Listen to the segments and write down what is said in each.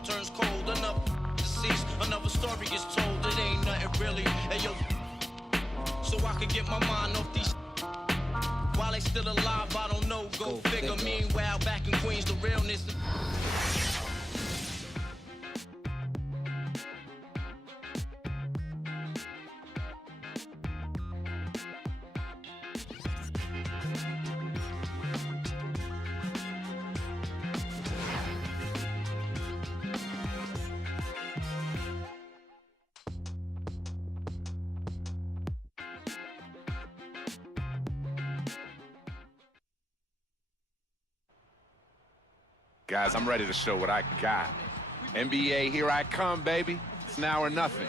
heart turns cold. Enough deceased, another story gets told. It ain't nothing really. Hey, yo, so I could get my mind off these. While they still alive, I don't know. Go figure. Meanwhile, back in Queens, the realness. Guys, I'm ready to show what I got. NBA, here I come, baby. It's now or nothing.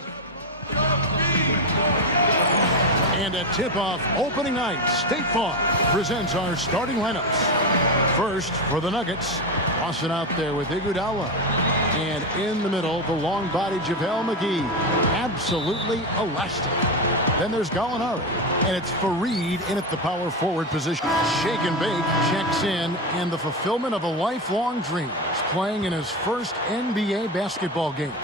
And at tip-off opening night, State Farm presents our starting lineups. First, for the Nuggets, Lawson out there with Iguodala. And in the middle, the long-bodied JaVale McGee. Absolutely elastic. Then there's Gallinari. And it's Faried in at the power forward position. Shake and Bake checks in, and the fulfillment of a lifelong dream is playing in his first NBA basketball game.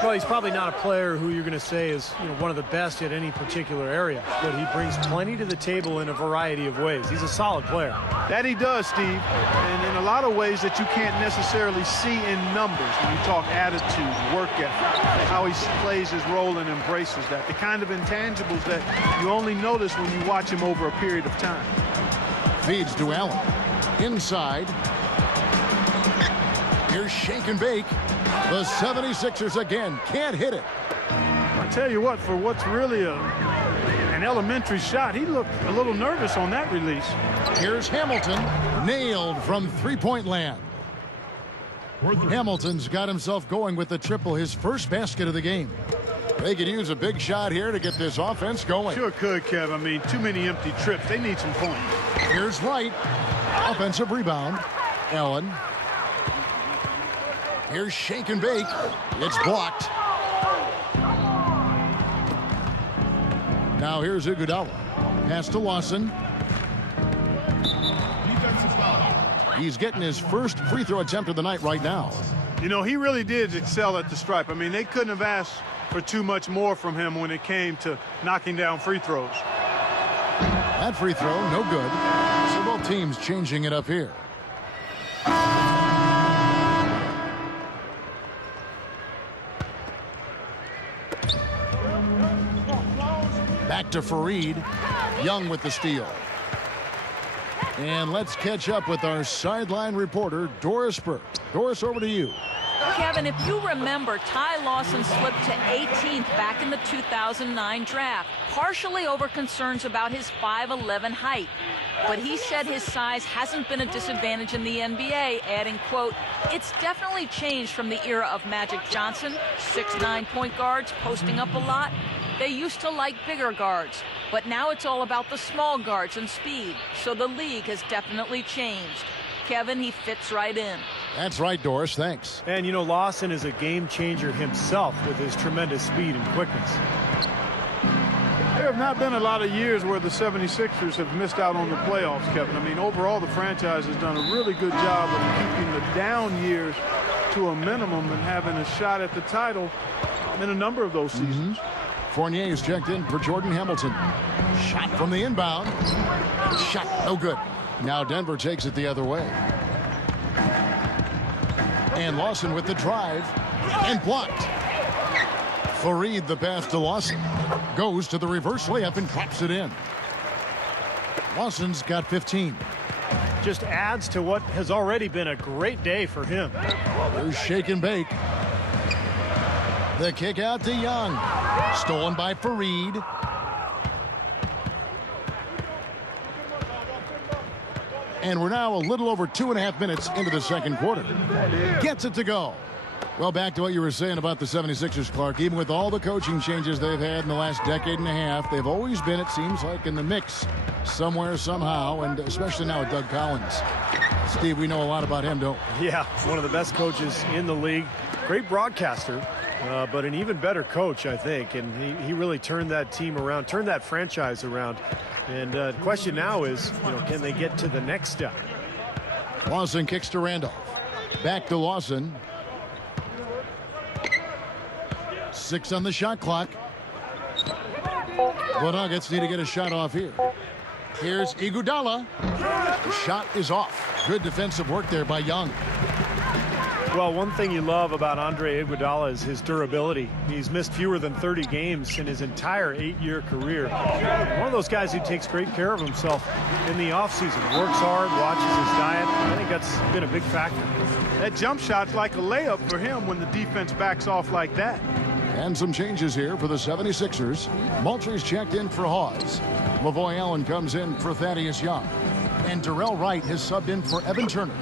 Well, he's probably not a player who you're going to say is, one of the best at any particular area, but he brings plenty to the table in a variety of ways. He's a solid player. That he does, Steve, and in a lot of ways that you can't necessarily see in numbers when you talk attitude, work ethic, how he plays his role and embraces that, the kind of intangibles that you only notice when you watch him over a period of time. Feeds to Allen. Inside. Here's Shake and Bake. The 76ers again can't hit it. I tell you what, for what's really an elementary shot, he looked a little nervous on that release. Here's Hamilton, nailed from three-point land. Hamilton's got himself going with the triple, his first basket of the game. They could use a big shot here to get this offense going. Sure could, Kev. I mean, too many empty trips. They need some points. Here's Wright. Offensive rebound. Allen. Here's Shake and Bake. It's blocked. Now here's Iguodala. Pass to Lawson. He's getting his first free throw attempt of the night right now. He really did excel at the stripe. I mean, they couldn't have asked for too much more from him when it came to knocking down free throws. That free throw, no good. So both teams changing it up here. Back to Faried. Young with the steal. And let's catch up with our sideline reporter, Doris Burke. Doris, over to you. Kevin, if you remember, Ty Lawson slipped to 18th back in the 2009 draft, partially over concerns about his 5'11" height. But he said his size hasn't been a disadvantage in the NBA, adding, quote, "It's definitely changed from the era of Magic Johnson, 6'9" point guards posting up a lot. They used to like bigger guards, but now it's all about the small guards and speed. So the league has definitely changed." Kevin, he fits right in. That's right, Doris. Thanks. And, Lawson is a game changer himself with his tremendous speed and quickness. There have not been a lot of years where the 76ers have missed out on the playoffs, Kevin. I mean, overall, the franchise has done a really good job of keeping the down years to a minimum and having a shot at the title in a number of those seasons. Fournier is checked in for Jordan Hamilton. Shot from the inbound. Shot no good. Now Denver takes it the other way. And Lawson with the drive. And blocked. Faried the pass to Lawson. Goes to the reverse layup and drops it in. Lawson's got 15. Just adds to what has already been a great day for him. There's Shake and Bake. The kick out to Young. Stolen by Faried. And we're now a little over 2.5 minutes into the second quarter. Gets it to go. Well, back to what you were saying about the 76ers, Clark. Even with all the coaching changes they've had in the last decade and a half, they've always been, it seems like, in the mix somewhere, somehow, and especially now with Doug Collins. Steve, we know a lot about him, don't we? Yeah, one of the best coaches in the league. Great broadcaster, but an even better coach, I think. And he really turned that team around, turned that franchise around. And the question now is, can they get to the next step? Lawson kicks to Randolph. Back to Lawson. 6 on the shot clock. The Nuggets need to get a shot off here. Here's Iguodala. The shot is off. Good defensive work there by Young. Well, one thing you love about Andre Iguodala is his durability. He's missed fewer than 30 games in his entire 8-year career. One of those guys who takes great care of himself in the offseason. Works hard, watches his diet. I think that's been a big factor. That jump shot's like a layup for him when the defense backs off like that. And some changes here for the 76ers. Moultrie's checked in for Hawes. Lavoy Allen comes in for Thaddeus Young. And Darrell Wright has subbed in for Evan Turner.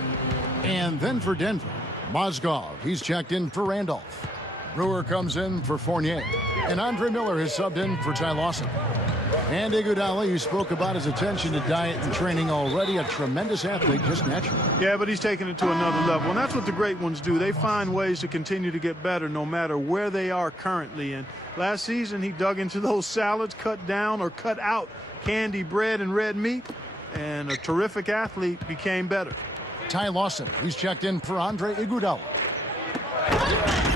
And then for Denver, Mozgov, he's checked in for Randolph. Brewer comes in for Fournier. And Andre Miller has subbed in for Ty Lawson. And Iguodala, you spoke about his attention to diet and training already. A tremendous athlete, just naturally. Yeah, but he's taking it to another level. And that's what the great ones do. They find ways to continue to get better no matter where they are currently. And last season, he dug into those salads, cut down or cut out candy bread and red meat. And a terrific athlete became better. Ty Lawson, he's checked in for Andre Iguodala.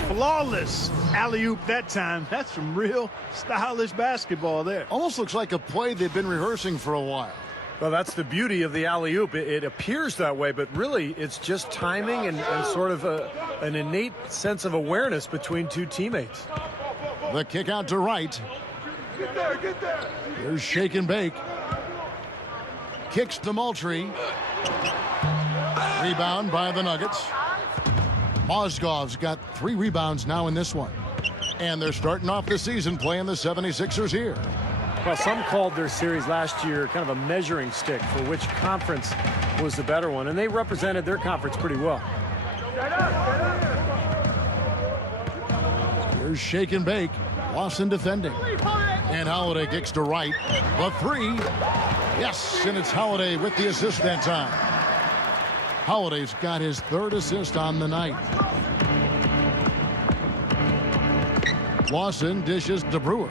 Flawless alley-oop that time. That's some real stylish basketball there. Almost looks like a play they've been rehearsing for a while. Well, that's the beauty of the alley-oop. It appears that way, but really it's just timing and sort of an innate sense of awareness between two teammates. The kick out to Wright. Get there, get there. Here's Shake and Bake. Kicks to Moultrie. Rebound by the Nuggets. Mozgov's got 3 rebounds now in this one. And they're starting off the season playing the 76ers here. Well, some called their series last year kind of a measuring stick for which conference was the better one, and they represented their conference pretty well. Here's Shake and Bake. Lawson defending. And Holiday kicks to Wright. The 3. Yes, and it's Holiday with the assist that time. Holiday's got his 3rd assist on the night. Lawson dishes to Brewer.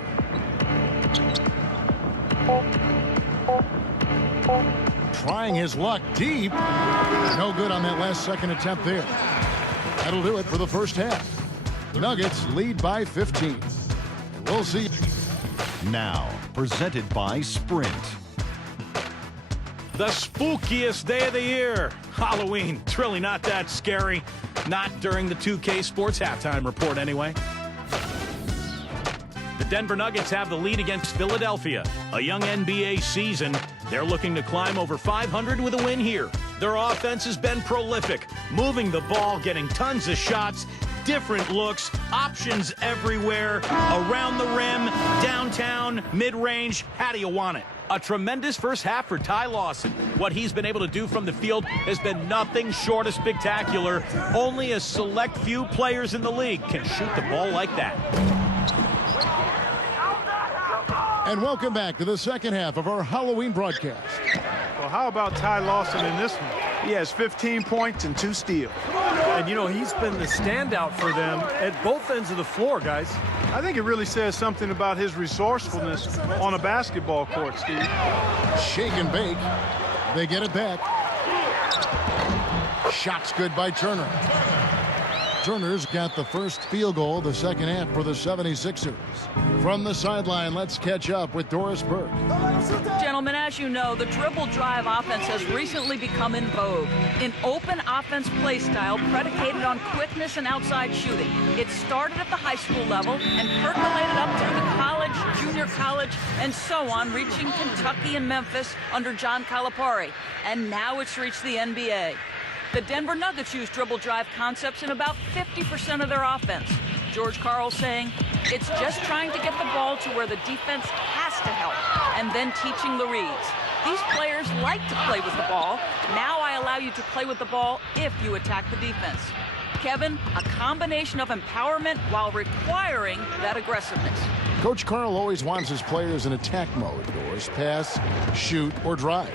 Trying his luck deep. No good on that last second attempt there. That'll do it for the first half. Nuggets lead by 15. We'll see. Now, presented by Sprint. The spookiest day of the year, Halloween. It's really not that scary. Not during the 2K Sports Halftime Report, anyway. The Denver Nuggets have the lead against Philadelphia. A young NBA season. They're looking to climb over 500 with a win here. Their offense has been prolific, moving the ball, getting tons of shots, different looks, options everywhere, around the rim, downtown, mid-range. How do you want it? A tremendous first half for Ty Lawson. What he's been able to do from the field has been nothing short of spectacular. Only a select few players in the league can shoot the ball like that. And welcome back to the second half of our Halloween broadcast. Well, how about Ty Lawson in this one? He has 15 points and 2 steals. And, you know, he's been the standout for them at both ends of the floor, guys. I think it really says something about his resourcefulness on a basketball court, Steve. Shake and Bake. They get it back. Shots good by Turner. Turner's got the first field goal of the second half for the 76ers. From the sideline, let's catch up with Doris Burke. Gentlemen, as you know, the dribble drive offense has recently become in vogue. An open offense play style predicated on quickness and outside shooting. It started at the high school level and percolated up through the college, junior college, and so on, reaching Kentucky and Memphis under John Calipari. And now it's reached the NBA. The Denver Nuggets use dribble drive concepts in about 50% of their offense. George Karl saying, it's just trying to get the ball to where the defense has to help, and then teaching the reads. These players like to play with the ball. Now I allow you to play with the ball if you attack the defense. Kevin, a combination of empowerment while requiring that aggressiveness. Coach Karl always wants his players in attack mode. Doors, pass, shoot, or drive.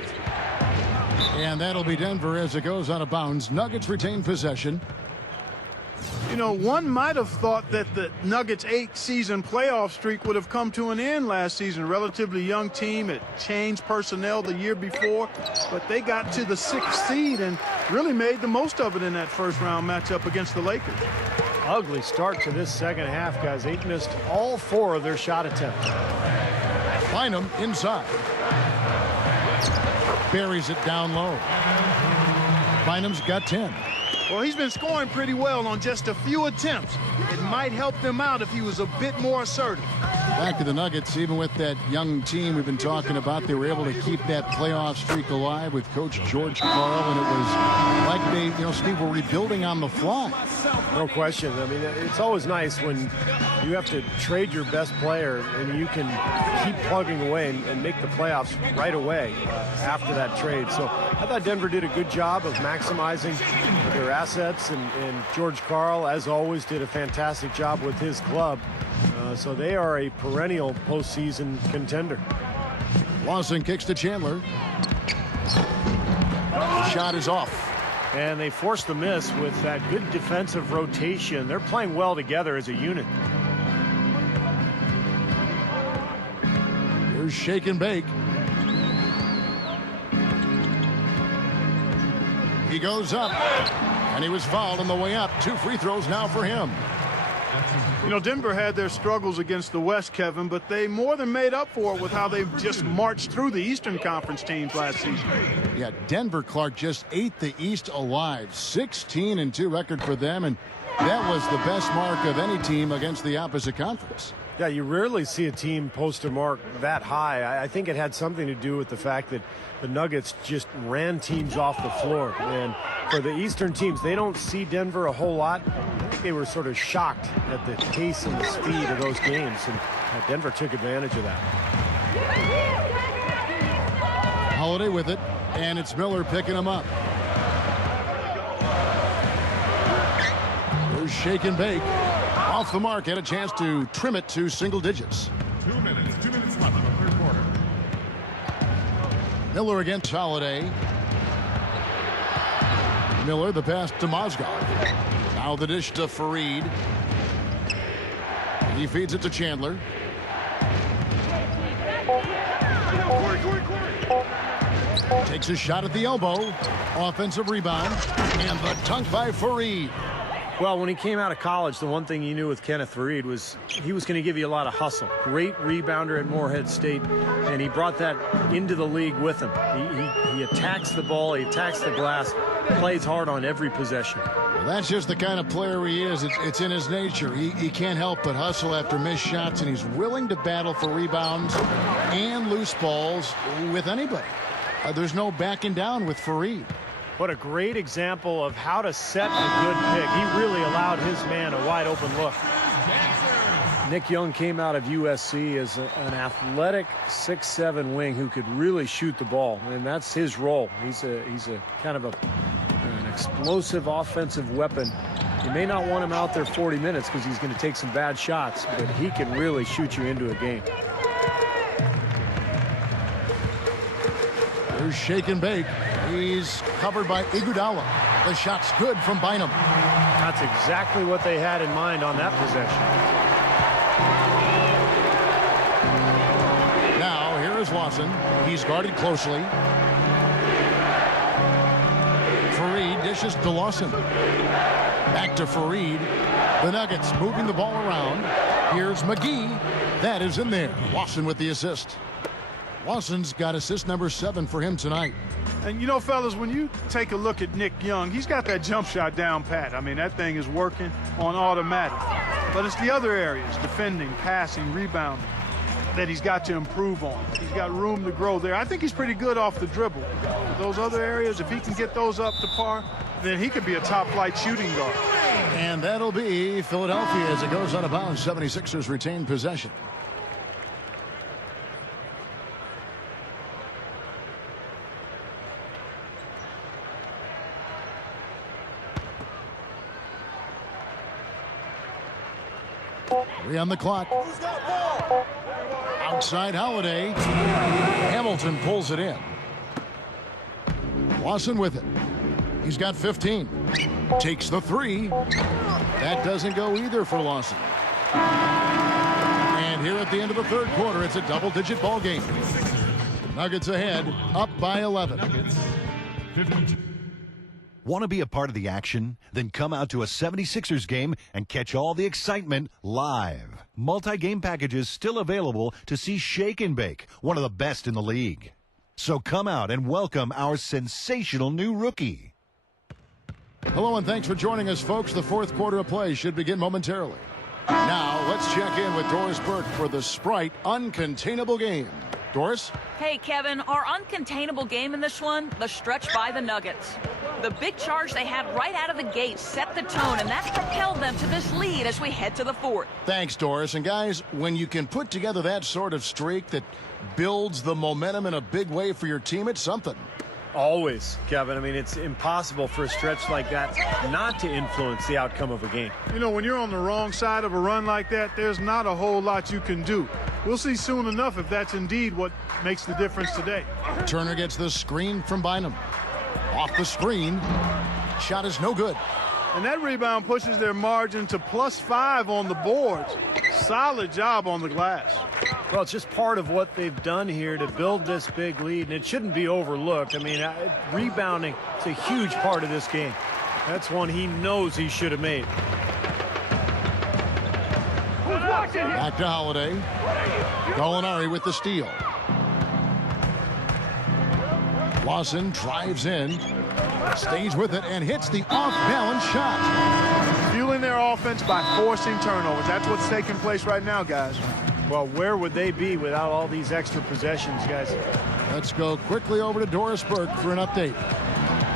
And that'll be Denver as it goes out of bounds. Nuggets retain possession. You know, one might have thought that the Nuggets' 8-season playoff streak would have come to an end last season. A relatively young team. It changed personnel the year before, but they got to the 6th seed and really made the most of it in that first-round matchup against the Lakers. Ugly start to this second half, guys. They've missed all 4 of their shot attempts. Bynum inside. Buries it down low. Bynum's got 10. Well, he's been scoring pretty well on just a few attempts. It might help them out if he was a bit more assertive. Back to the Nuggets, even with that young team we've been talking about, they were able to keep that playoff streak alive with Coach George Karl, and it was like they, Steve, were rebuilding on the fly. No question. I mean, it's always nice when you have to trade your best player and you can keep plugging away and make the playoffs right away after that trade. So I thought Denver did a good job of maximizing their assets, and George Karl, as always, did a fantastic job with his club. So they are a perennial postseason contender. Lawson kicks to Chandler. The shot is off. And they forced the miss with that good defensive rotation. They're playing well together as a unit. Here's Shake and Bake. He goes up, and he was fouled on the way up. 2 free throws now for him. Denver had their struggles against the West, Kevin, but they more than made up for it with how they've just marched through the Eastern Conference teams last season. Yeah, Denver, Clark, just ate the East alive. 16-2 record for them, and that was the best mark of any team against the opposite conference. Yeah, you rarely see a team post a mark that high. I think it had something to do with the fact that the Nuggets just ran teams off the floor. And for the Eastern teams, they don't see Denver a whole lot. I think they were sort of shocked at the pace and the speed of those games, and Denver took advantage of that. Holiday with it, and it's Miller picking him up. There's Shake and Bake. Off the mark, had a chance to trim it to single digits. 2 minutes left in the third quarter. Miller against Holiday. Miller, the pass to Mozgov. Now the dish to Fareed. He feeds it to Chandler. Takes a shot at the elbow. Offensive rebound. And the dunk by Fareed. Well, when he came out of college, the one thing you knew with Kenneth Fareed was he was going to give you a lot of hustle. Great rebounder at Morehead State, and he brought that into the league with him. He attacks the ball, he attacks the glass, plays hard on every possession. Well, that's just the kind of player he is. It's in his nature. He can't help but hustle after missed shots, and he's willing to battle for rebounds and loose balls with anybody. There's no backing down with Fareed. What a great example of how to set a good pick. He really allowed his man a wide open look. Nick Young came out of USC as an athletic 6'7" wing who could really shoot the ball, and that's his role. He's a kind of an explosive offensive weapon. You may not want him out there 40 minutes because he's going to take some bad shots, but he can really shoot you into a game. There's Shake and Bake. He's covered by Iguodala. The shot's good from Bynum. That's exactly what they had in mind on that possession. Now, here is Lawson. He's guarded closely. Fareed dishes to Lawson. Back to Fareed. The Nuggets moving the ball around. Here's McGee. That is in there. Lawson with the assist. Lawson's got assist number 7 for him tonight. And fellas, when you take a look at Nick Young, he's got that jump shot down pat. I mean, that thing is working on automatic. But it's the other areas, defending, passing, rebounding, that he's got to improve on. He's got room to grow there. I think he's pretty good off the dribble. Those other areas, if he can get those up to par, then he could be a top-flight shooting guard. And that'll be Philadelphia as it goes out of bounds. 76ers retain possession. Three on the clock. Outside Holiday. Hamilton pulls it in. Lawson with it. He's got 15. Takes the 3. That doesn't go either for Lawson. And here at the end of the third quarter, it's a double-digit ball game. Nuggets ahead, up by 11. Want to be a part of the action? Then come out to a 76ers game and catch all the excitement live. Multi-game packages still available to see Shake and Bake, one of the best in the league. So come out and welcome our sensational new rookie. Hello and thanks for joining us, folks. The fourth quarter of play should begin momentarily. Now, let's check in with Doris Burke for the Sprite Uncontainable Game. Doris? Hey, Kevin, our uncontainable game in this one, the stretch by the Nuggets. The big charge they had right out of the gate set the tone, and that's propelled them to this lead as we head to the fourth. Thanks, Doris. And guys, when you can put together that sort of streak that builds the momentum in a big way for your team, it's something. Always, Kevin. I mean, it's impossible for a stretch like that not to influence the outcome of a game. You know, when you're on the wrong side of a run like that, there's not a whole lot you can do. We'll see soon enough if that's indeed what makes the difference today. Turner gets the screen from Bynum. Off the screen. Shot is no good. And that rebound pushes their margin to +5 on the boards. Solid job on the glass. Well, it's just part of what they've done here to build this big lead, and it shouldn't be overlooked. I mean, rebounding is a huge part of this game. That's one he knows he should have made. Back to Holiday. Gallinari with the steal. Lawson drives in, stays with it, and hits the off-balance shot. Fueling their offense by forcing turnovers. That's what's taking place right now, guys. Well, where would they be without all these extra possessions, guys? Let's go quickly over to Doris Burke for an update.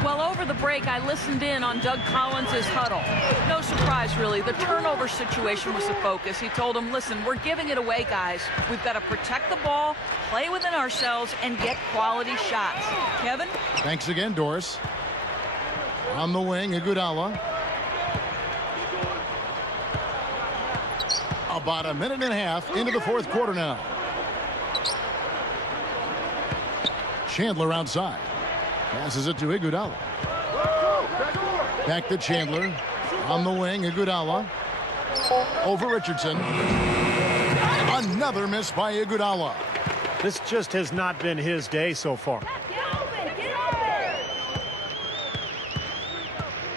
Well, over the break, I listened in on Doug Collins' huddle. No surprise, really. The turnover situation was the focus. He told them, listen, we're giving it away, guys. We've got to protect the ball, play within ourselves, and get quality shots. Kevin? Thanks again, Doris. On the wing, Iguodala. About a minute and a half into the fourth quarter now. Chandler outside. Passes it to Iguodala. Back to Chandler. On the wing, Iguodala. Over Richardson. Another miss by Iguodala. This just has not been his day so far.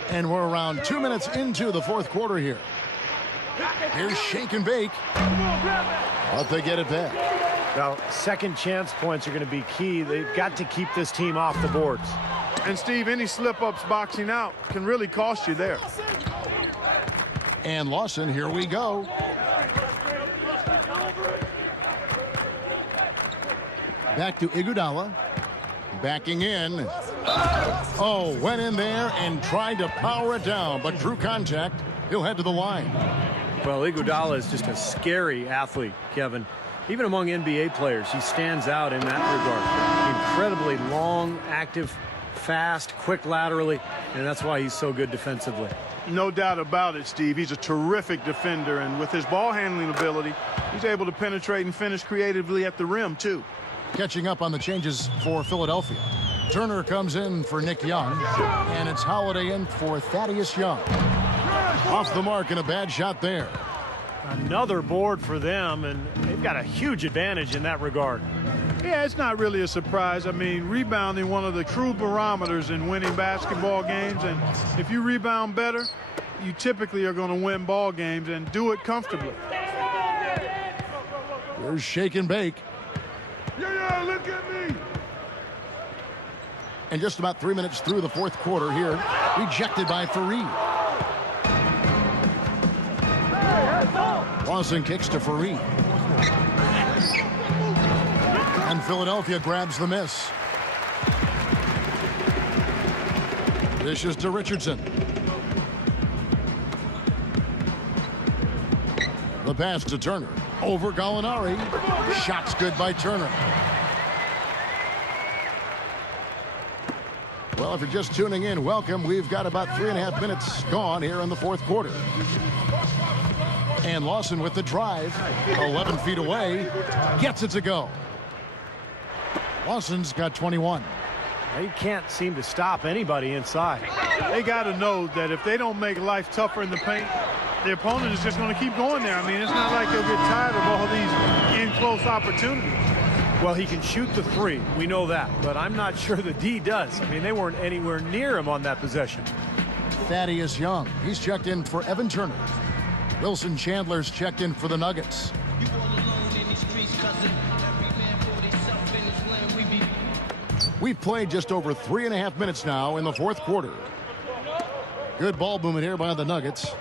And we're around 2 minutes into the fourth quarter here. Here's Shake and Bake. But they get it back. Now, second chance points are going to be key. They've got to keep this team off the boards. And, Steve, any slip-ups boxing out can really cost you there. And Lawson, here we go. Back to Iguodala. Backing in. Oh, went in there and tried to power it down, but drew contact. He'll head to the line. Well, Iguodala is just a scary athlete, Kevin. Even among NBA players, he stands out in that regard. Incredibly long, active, fast, quick laterally, and that's why he's so good defensively. No doubt about it, Steve. He's a terrific defender, and with his ball handling ability, he's able to penetrate and finish creatively at the rim, too. Catching up on the changes for Philadelphia. Turner comes in for Nick Young, and it's Holiday in for Thaddeus Young. Off the mark and a bad shot there. Another board for them, and they've got a huge advantage in that regard. Yeah, it's not really a surprise. I mean, rebounding one of the true barometers in winning basketball games, and if you rebound better, you typically are going to win ball games and do it comfortably. Here's Shake and Bake. Yeah, look at me. And just about 3 minutes through the fourth quarter here, rejected by Fareed. Lawson kicks to Fareed. And Philadelphia grabs the miss. Dishes to Richardson. The pass to Turner. Over Gallinari. Shots good by Turner. Well, if you're just tuning in, welcome. We've got about 3.5 minutes gone here in the fourth quarter. And Lawson with the drive, 11 feet away, gets it to go. Lawson's got 21. They can't seem to stop anybody inside. They got to know that if they don't make life tougher in the paint, the opponent is just going to keep going there. I mean, it's not like they'll get tired of all these in-close opportunities. Well, he can shoot the three. We know that. But I'm not sure the D does. I mean, they weren't anywhere near him on that possession. Thaddeus Young, he's checked in for Evan Turner. Wilson Chandler's checked in for the Nuggets. You all alone in these streets, cousin. Every man for himself in his land, we be. We've played just over 3.5 minutes now in the fourth quarter. Good ball movement here by the Nuggets.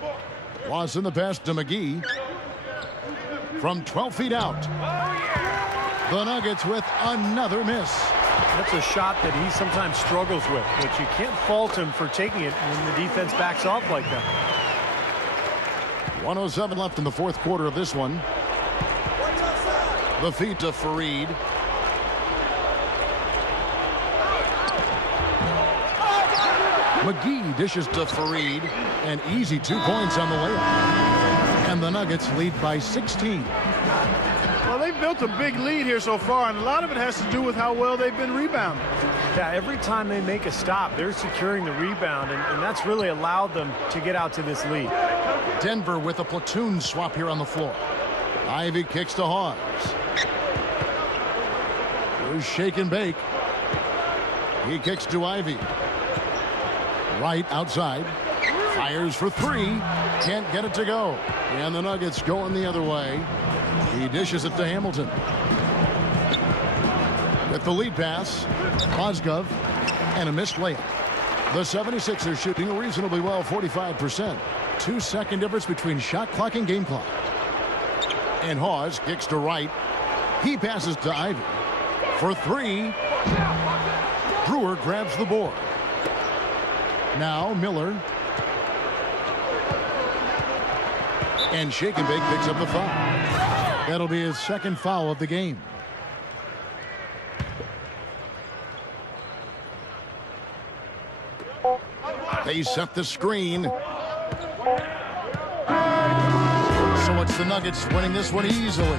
Was in the pass to McGee. From 12 feet out. The Nuggets with another miss. That's a shot that he sometimes struggles with, but you can't fault him for taking it when the defense backs off like that. 1:07 left in the fourth quarter of this one. The feed to Fareed. McGee dishes to Fareed. An easy 2 points on the layup. And the Nuggets lead by 16. Well, they've built a big lead here so far, and a lot of it has to do with how well they've been rebounding. Yeah, every time they make a stop, they're securing the rebound, and that's really allowed them to get out to this lead. Denver with a platoon swap here on the floor. Ivy kicks to Hawes. Here's Shake and Bake. He kicks to Ivy. Right outside. Fires for three. Can't get it to go. And the Nuggets going the other way. He dishes it to Hamilton. With the lead pass, Mozgov, and a missed layup. The 76ers shooting reasonably well, 45%. 2-second difference between shot clock and game clock. And Hawes kicks to right. He passes to Ivy. For three. Brewer grabs the board. Now Miller. And Shake and Bake picks up the foul. That'll be his second foul of the game. They set the screen. So it's the Nuggets winning this one easily.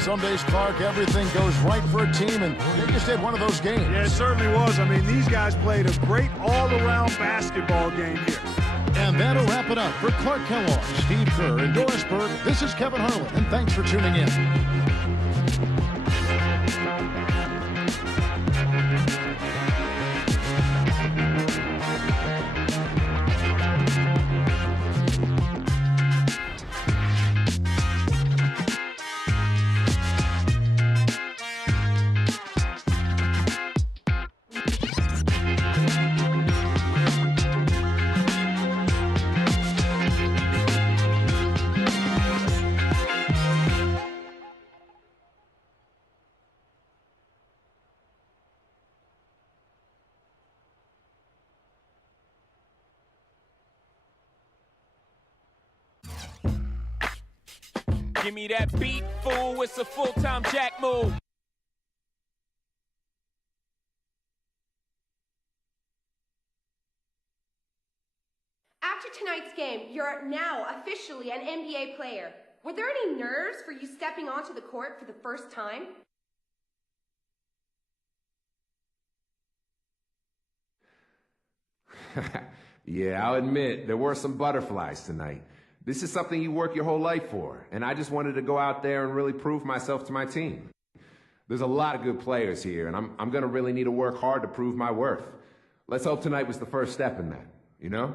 Some days, Clark, everything goes right for a team, and they just had one of those games. Yeah, it certainly was. I mean, these guys played a great all-around basketball game here. And that'll wrap it up for Clark Kellogg, Steve Kerr, and Doris Burke. This is Kevin Harlan, and thanks for tuning in. Give me that beat, fool. It's a full-time Jack move. After tonight's game, you're now officially an NBA player. Were there any nerves for you stepping onto the court for the first time? Yeah, I'll admit, there were some butterflies tonight. This is something you work your whole life for, and I just wanted to go out there and really prove myself to my team. There's a lot of good players here, and I'm going to really need to work hard to prove my worth. Let's hope tonight was the first step in that, you know?